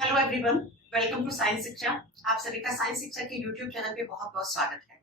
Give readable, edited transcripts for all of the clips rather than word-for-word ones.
Hello everyone, welcome to science Shiksha. आप सभी का साइंस शिक्षा के यूट्यूब चैनल पे बहुत बहुत स्वागत है।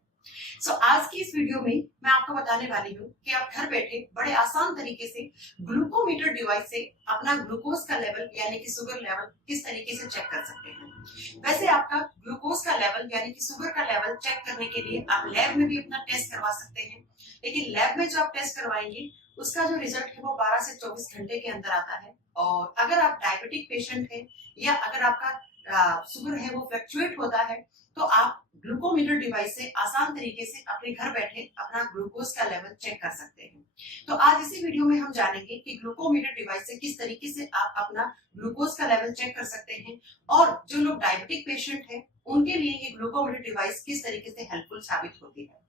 आज की इस वीडियो में मैं आपको बताने वाली हूँ कि आप घर बैठे बड़े आसान तरीके से ग्लूकोमीटर डिवाइस से अपना ग्लूकोज का लेवल यानी कि शुगर लेवल किस तरीके से चेक कर सकते हैं। वैसे आपका ग्लूकोज का लेवल यानी कि शुगर का लेवल चेक करने के लिए आप लैब में भी अपना टेस्ट करवा सकते हैं, लेकिन लैब में जो आप टेस्ट करवाएंगे उसका जो रिजल्ट है वो 12 से 24 घंटे के अंदर आता है। और अगर आप डायबिटिक पेशेंट हैं या अगर आपका शुगर है वो फ्लक्चुएट होता है तो आप ग्लूकोमीटर डिवाइस से आसान तरीके से अपने घर बैठे अपना ग्लूकोज का लेवल चेक कर सकते हैं। तो आज इसी वीडियो में हम जानेंगे कि ग्लूकोमीटर डिवाइस से किस तरीके से आप अपना ग्लूकोज का लेवल चेक कर सकते हैं और जो लोग डायबिटिक पेशेंट हैं उनके लिए ये ग्लूकोमीटर डिवाइस किस तरीके से हेल्पफुल साबित होती है।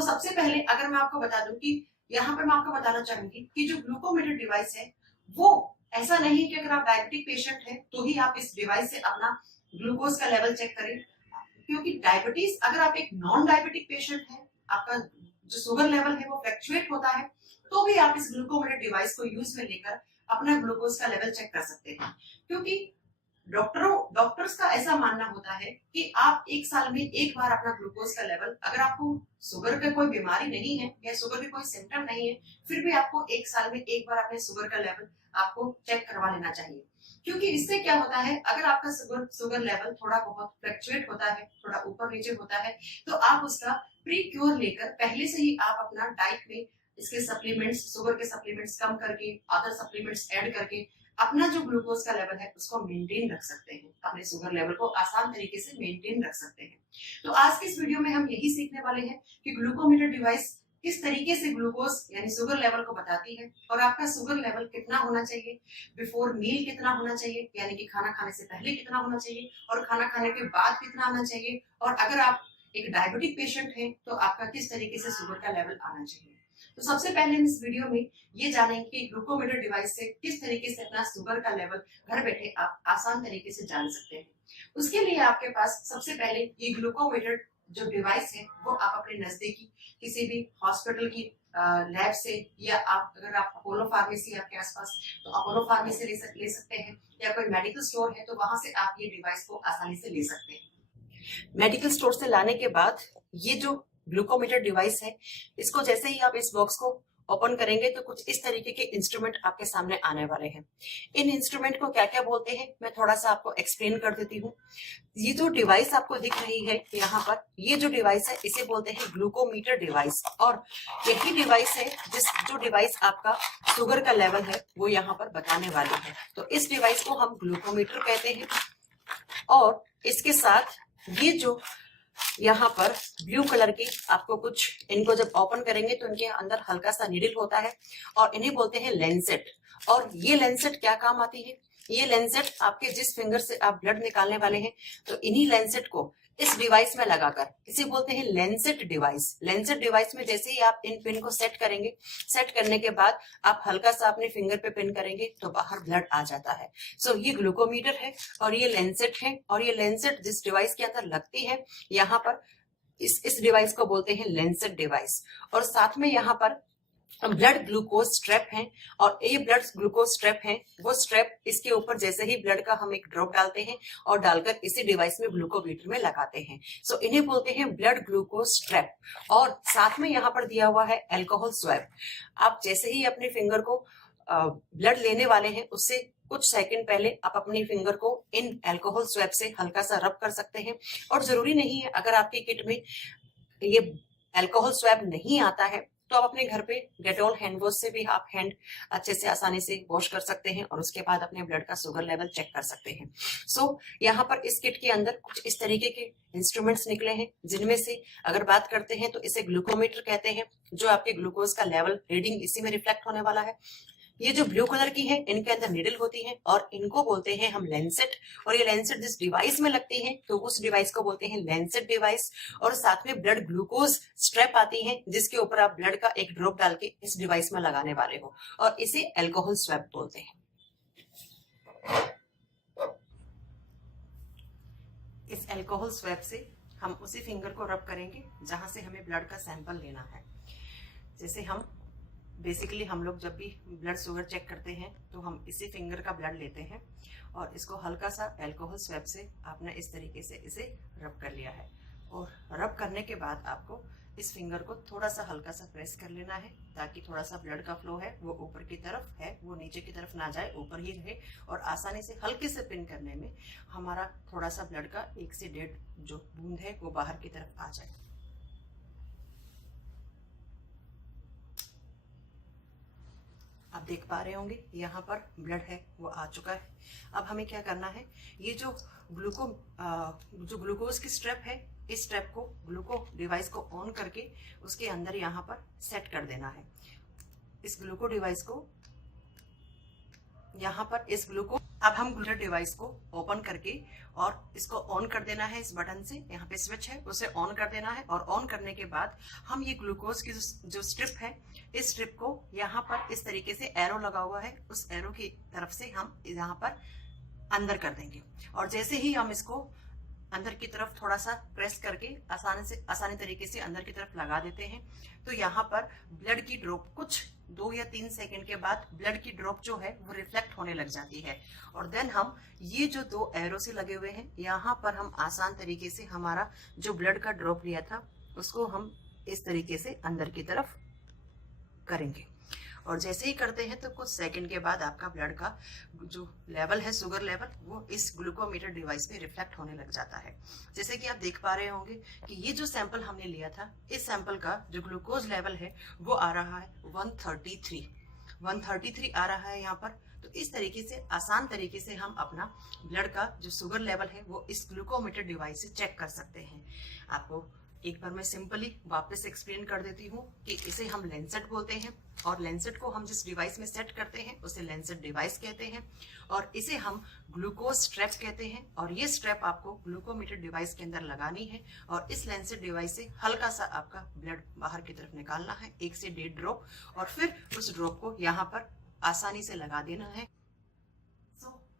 सबसे पहले अगर मैं आपको बता दूं कि यहाँ पर मैं आपको बताना चाहूंगी कि जो ग्लूकोमीटर डिवाइस है वो ऐसा नहीं कि अगर आप डायबिटिक पेशेंट हैं तो ही आप इस डिवाइस से अपना ग्लूकोज का लेवल चेक करें, क्योंकि डायबिटीज अगर आप एक नॉन डायबिटिक पेशेंट हैं, आपका जो शुगर लेवल है वो फ्लक्चुएट होता है तो भी आप इस ग्लूकोमीटर डिवाइस को यूज में लेकर अपना ग्लूकोज का लेवल चेक कर सकते हैं। क्योंकि डॉक्टर्स का ऐसा मानना होता है कि आप एक साल में एक बार अपना ग्लूकोज का लेवल, अगर आपको शुगर का कोई बीमारी नहीं है या शुगर के कोई सिम्टम नहीं है, फिर भी आपको एक साल में एक बार अपने शुगर का लेवल आपको चेक करवा लेना चाहिए। क्योंकि इससे क्या होता है, अगर आपका शुगर लेवल थोड़ा बहुत फ्लक्चुएट होता है, थोड़ा ऊपर नीचे होता है, तो आप उसका प्री क्योर लेकर पहले से ही आप अपना डाइट में इसके सप्लीमेंट्स, शुगर के सप्लीमेंट्स कम करके, अदर सप्लीमेंट्स ऐड करके अपना जो ग्लूकोज का लेवल है उसको मेंटेन रख सकते हैं, अपने शुगर लेवल को आसान तरीके से मेंटेन रख सकते हैं। तो आज की इस वीडियो में हम यही सीखने वाले हैं कि ग्लूकोमीटर डिवाइस किस तरीके से ग्लूकोज यानी शुगर लेवल को बताती है और आपका शुगर लेवल कितना होना चाहिए, बिफोर मील कितना होना चाहिए यानी कि खाना खाने से पहले कितना होना चाहिए और खाना खाने के बाद कितना आना चाहिए, और अगर आप एक डायबिटिक पेशेंट हैं तो आपका किस तरीके से शुगर का लेवल आना चाहिए। तो सबसे पहले हम इस वीडियो में ये जानेंगे कि ग्लूकोमीटर डिवाइस से किस तरीके से अपना शुगर का लेवल घर बैठे आप आसान तरीके से जान सकते हैं। उसके लिए आपके पास सबसे पहले ये ग्लूकोमीटर जो डिवाइस है वो आप अपने नजदीकी किसी भी हॉस्पिटल की लैब से, या आप अगर आप अपोलो फार्मेसी आपके आसपास तो अपोलो फार्मेसी ले सकते हैं, या कोई मेडिकल स्टोर है तो वहां से आप ये डिवाइस को आसानी से ले सकते हैं। मेडिकल स्टोर से लाने के बाद ये जो ग्लूकोमीटर डिवाइस है, इसको जैसे ही आप इस बॉक्स को ओपन करेंगे तो कुछ इस तरीके के इंस्ट्रूमेंट आपके सामने आने वाले हैं। इन इंस्ट्रूमेंट को क्या क्या बोलते हैं मैं थोड़ा सा आपको एक्सप्लेन कर देती हूँ। ये जो डिवाइस आपको दिख रही है यहाँ पर, ये जो डिवाइस है इसे बोलते हैं ग्लूकोमीटर डिवाइस, और यही डिवाइस है जो डिवाइस आपका शुगर का लेवल है वो यहाँ पर बताने वाली है। तो इस डिवाइस को हम ग्लूकोमीटर कहते हैं। और इसके साथ ये जो यहाँ पर ब्लू कलर की आपको कुछ, इनको जब ओपन करेंगे तो इनके अंदर हल्का सा नीडल होता है और इन्हें बोलते हैं लेंसेट। और ये लेंसेट क्या काम आती है, ये लेंसेट आपके जिस फिंगर से आप ब्लड निकालने वाले हैं तो इन्हीं लेंसेट को इस डिवाइस में लगाकर, इसे बोलते हैं लेंसेट डिवाइस। लेंसेट डिवाइस में जैसे ही आप इन पिन को सेट करेंगे, सेट करने के बाद आप हल्का सा अपने फिंगर पे पिन करेंगे तो बाहर ब्लड आ जाता है। ये ग्लूकोमीटर है और ये लेंसेट है, और ये लेंसेट जिस डिवाइस के अंदर लगती है यहाँ पर इस डिवाइस को बोलते हैं लेंसेट डिवाइस। और साथ में यहाँ पर ब्लड ग्लूकोज स्ट्रेप है, और ये ब्लड ग्लूकोज स्ट्रेप है, वो स्ट्रेप इसके ऊपर जैसे ही ब्लड का हम एक ड्रॉप डालते हैं और डालकर इसी डिवाइस में ग्लूकोमीटर में लगाते हैं, इन्हें बोलते हैं ब्लड ग्लूकोज स्ट्रेप। और साथ में यहाँ पर दिया हुआ है अल्कोहल स्वैब। आप जैसे ही अपने फिंगर को ब्लड लेने वाले हैं उससे कुछ सेकंड पहले आप अपनी फिंगर को इन अल्कोहल स्वैब से हल्का सा रब कर सकते हैं। और जरूरी नहीं है, अगर आपकी किट में ये अल्कोहल स्वैब नहीं आता है तो आप अपने घर पे डेटॉल हैंड वॉश से भी आप हैंड अच्छे से आसानी से वॉश कर सकते हैं और उसके बाद अपने ब्लड का शुगर लेवल चेक कर सकते हैं। यहाँ पर इस किट के अंदर कुछ इस तरीके के इंस्ट्रूमेंट्स निकले हैं, जिनमें से अगर बात करते हैं तो इसे ग्लूकोमीटर कहते हैं, जो आपके ग्लूकोज का लेवल रीडिंग इसी में रिफ्लेक्ट होने वाला है। ये जो ब्लू कलर की है इनके अंदर निडल होती है और इनको बोलते हैं हम लेंसेट। और ये लेंसेट जिस डिवाइस में लगती है तो उस डिवाइस को बोलते हैं लेंसेट डिवाइस। और साथ में ब्लड ग्लूकोज स्ट्रेप आती है जिसके ऊपर आप ब्लड का एक ड्रॉप डाल के इस डिवाइस में लगाने वाले हो, और इसे अल्कोहल स्वैब बोलते हैं। इस अल्कोहल स्वैब से हम उसी फिंगर को रब करेंगे जहां से हमें ब्लड का सैंपल लेना है। जैसे हम बेसिकली हम लोग जब भी ब्लड शुगर चेक करते हैं तो हम इसी फिंगर का ब्लड लेते हैं और इसको हल्का सा अल्कोहल स्वैब से आपने इस तरीके से इसे रब कर लिया है। और रब करने के बाद आपको इस फिंगर को थोड़ा सा हल्का सा प्रेस कर लेना है ताकि थोड़ा सा ब्लड का फ्लो है वो ऊपर की तरफ है, वो नीचे की तरफ ना जाए, ऊपर ही रहे और आसानी से हल्के से पिन करने में हमारा थोड़ा सा ब्लड का 1 से 1.5 जो बूंद है वो बाहर की तरफ आ जाए। आप देख पा रहे होंगे यहाँ पर ब्लड है वो आ चुका है। अब हमें क्या करना है, ये जो ग्लूकोज की स्ट्रेप है, इस स्ट्रेप को ग्लूको डिवाइस को ऑन करके उसके अंदर यहाँ पर सेट कर देना है। इस ग्लूको डिवाइस को यहाँ पर अब हम ग्लूको डिवाइस को ओपन करके और इसको ऑन कर देना है। इस बटन से यहाँ पे स्विच है उसे ऑन कर देना है और ऑन करने के बाद हम ये ग्लूकोज की जो स्ट्रिप है, इस स्ट्रिप को यहाँ पर इस तरीके से एरो लगा हुआ है, उस एरो की तरफ से हम यहाँ पर अंदर कर देंगे और जैसे ही हम इसको अंदर की तरफ थोड़ा सा प्रेस करके आसानी तरीके से अंदर की तरफ लगा देते हैं तो यहाँ पर ब्लड की ड्रॉप कुछ 2 या 3 सेकंड के बाद ब्लड की ड्रॉप जो है वो रिफ्लेक्ट होने लग जाती है। और देन हम ये जो 2 एरो से लगे हुए हैं यहाँ पर हम आसान तरीके से हमारा जो ब्लड का ड्रॉप लिया था उसको हम इस तरीके से अंदर की तरफ करेंगे और जैसे ही करते हैं तो कुछ सेकंड के बाद आपका ब्लड का जो लेवल है, शुगर लेवल, वो इस ग्लूकोमीटर डिवाइस पे रिफ्लेक्ट होने लग जाता है। जैसे कि आप देख पा रहे होंगे कि ये जो सैंपल हमने लिया था, इस सैंपल का जो ग्लूकोज लेवल है वो आ रहा है 133 आ रहा है यहाँ पर। तो इस तरीके से आसान तरीके से हम अपना ब्लड का जो शुगर लेवल है वो इस ग्लूकोमीटर डिवाइस से चेक कर सकते हैं। आपको एक बार मैं सिंपली वापस एक्सप्लेन कर देती हूँ कि इसे हम लेंसेट बोलते हैं और लेंसेट को हम जिस डिवाइस में सेट करते हैं उसे लेंसेट डिवाइस कहते हैं और इसे हम ग्लूकोज स्ट्रेप कहते हैं। और ये स्ट्रेप आपको ग्लूकोमीटर डिवाइस के अंदर लगानी है और इस लेंसेट डिवाइस से हल्का सा आपका ब्लड बाहर की तरफ निकालना है, 1 से 1.5 ड्रॉप, और फिर उस ड्रॉप को यहाँ पर आसानी से लगा देना है।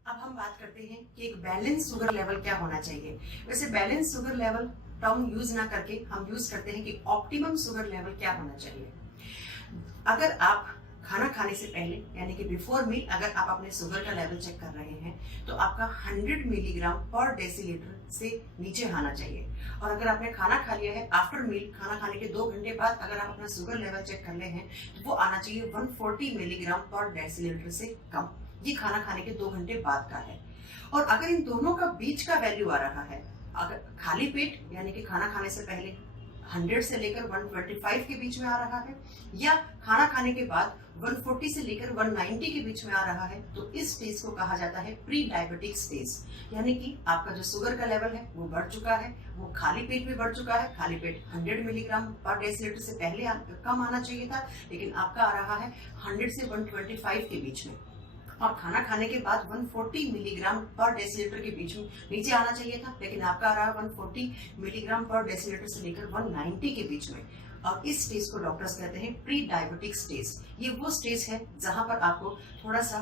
अब हम बात करते हैं कि एक बैलेंस शुगर लेवल क्या होना चाहिए। वैसे balance sugar level term use ना करके हम यूज करते हैं कि ऑप्टिमम शुगर लेवल क्या होना चाहिए। अगर आप खाना खाने से पहले यानी कि बिफोर मील अगर आप अपने शुगर का लेवल चेक कर रहे हैं तो आपका 100 मिलीग्राम पर डेसीलीटर से नीचे आना चाहिए। और अगर आपने खाना खा लिया है आफ्टर मील, खाना खाने के 2 घंटे बाद अगर आप अपना शुगर लेवल चेक कर ले हैं तो वो आना चाहिए 140 मिलीग्राम पर डेसीलीटर से कम। ये खाना खाने के 2 घंटे बाद का है। और अगर इन दोनों का बीच का वैल्यू आ रहा है, अगर खाली पेट यानी कि खाना खाने से पहले 100 से लेकर 125 के बीच में आ रहा है या खाना खाने के बाद 140 से लेकर 190 के बीच में आ रहा है, तो इस स्टेज को कहा जाता है प्री डायबिटिक स्टेज। यानी कि आपका जो शुगर का लेवल है वो बढ़ चुका है, वो खाली पेट में बढ़ चुका है। खाली पेट 100 मिलीग्राम पर डेसीलीटर से पहले कम आना चाहिए था, लेकिन आपका आ रहा है 100 से 125 के बीच में। और खाना खाने के बाद 140 मिलीग्राम पर डेसीलीटर के बीच में नीचे आना चाहिए था, लेकिन आपका आ रहा है 140 मिलीग्राम पर डेसीलीटर से लेकर 190 के बीच में। और इस स्टेज को डॉक्टर्स कहते हैं प्री डायबिटिक स्टेज। ये वो स्टेज है जहां पर आपको थोड़ा सा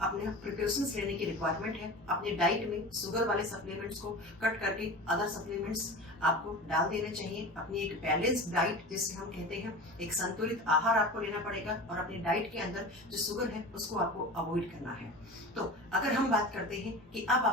अपने प्रिकॉशंस लेने की रिक्वायरमेंट है। अपने डाइट में शुगर वाले सप्लीमेंट्स को कट करके अदर सप्लीमेंट्स आपको डाल देने चाहिए। अपनी एक बैलेंस्ड डाइट जिसे हम कहते हैं, एक संतुलित आहार आपको लेना पड़ेगा और अपनी डाइट के अंदर जो शुगर है उसको आपको अवॉइड करना है। तो अगर हम बात करते हैं कि अब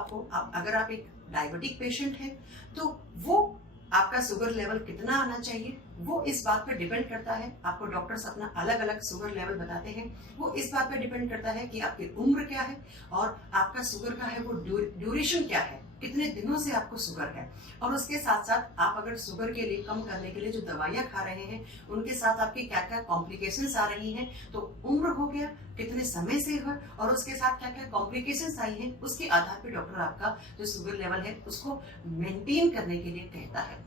अगर आप एक डायबिटिक पेशेंट है तो वो आपका शुगर लेवल कितना आना चाहिए वो इस बात पर डिपेंड करता है। आपको डॉक्टर्स अपना अलग अलग शुगर लेवल बताते हैं। वो इस बात पर डिपेंड करता है कि आपकी उम्र क्या है और आपका शुगर का है वो ड्यूरेशन क्या है, कितने दिनों से आपको शुगर है। और उसके साथ साथ आप अगर शुगर के लिए कम करने के लिए जो दवाइयां खा रहे हैं उनके साथ आपके क्या क्या कॉम्प्लिकेशंस आ रही हैं, तो उम्र हो गया, कितने समय से है और उसके साथ क्या क्या कॉम्प्लिकेशंस आई हैं, उसके आधार पर डॉक्टर आपका जो शुगर लेवल है उसको मेंटेन करने के लिए कहता है।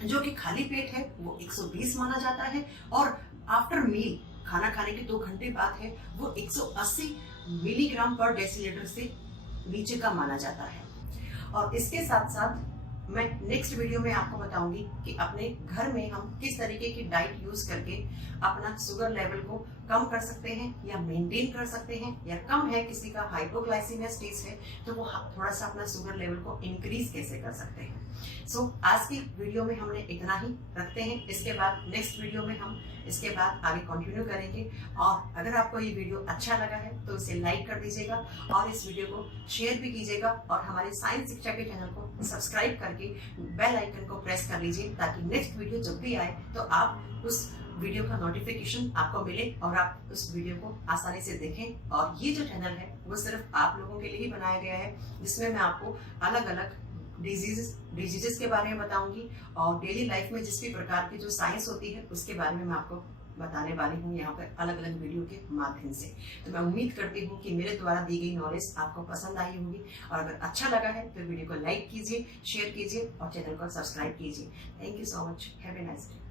जो कि खाली पेट है वो 120 माना जाता है और आफ्टर मील खाना खाने के 2 घंटे बाद है वो 180 मिलीग्राम पर डेसीलीटर से नीचे का माना जाता है। और इसके साथ साथ मैं नेक्स्ट वीडियो में आपको बताऊंगी कि अपने घर में हम किस तरीके की डाइट यूज करके अपना शुगर लेवल को कम कर सकते हैं या मेंटेन कर सकते हैं, या कम है किसी का हाइपोग्लाइसीमिया स्टेज है तो वो थोड़ा सा अपना शुगर लेवल को इंक्रीज कैसे कर सकते हैं। आज की वीडियो में हमने इतना ही रखते हैं। इसके बाद नेक्स्ट वीडियो में हम इसके बाद आगे कंटिन्यू करेंगे। और अगर आपको ये वीडियो अच्छा लगा है तो इसे लाइक कर दीजिएगा और इस वीडियो को शेयर भी कीजिएगा, और हमारे साइंस शिक्षा के चैनल को सब्सक्राइब करके बेल आइकन को प्रेस कर लीजिए, ताकि नेक्स्ट वीडियो जब भी आए तो आप उस वीडियो का नोटिफिकेशन आपको मिले और आप उस वीडियो को आसानी से देखें। और ये जो चैनल है वो सिर्फ आप लोगों के लिए ही बनाया गया है, जिसमें मैं आपको अलग अलग डिजीजेस के बारे में बताऊंगी, और डेली लाइफ में जिस भी प्रकार की जो साइंस होती है उसके बारे में मैं आपको बताने वाली हूँ यहाँ पर अलग अलग वीडियो के माध्यम से। तो मैं उम्मीद करती हूँ कि मेरे द्वारा दी गई नॉलेज आपको पसंद आई होगी, और अगर अच्छा लगा है तो वीडियो को लाइक कीजिए, शेयर कीजिए और चैनल को सब्सक्राइब कीजिए। Thank you so much. Have a nice day.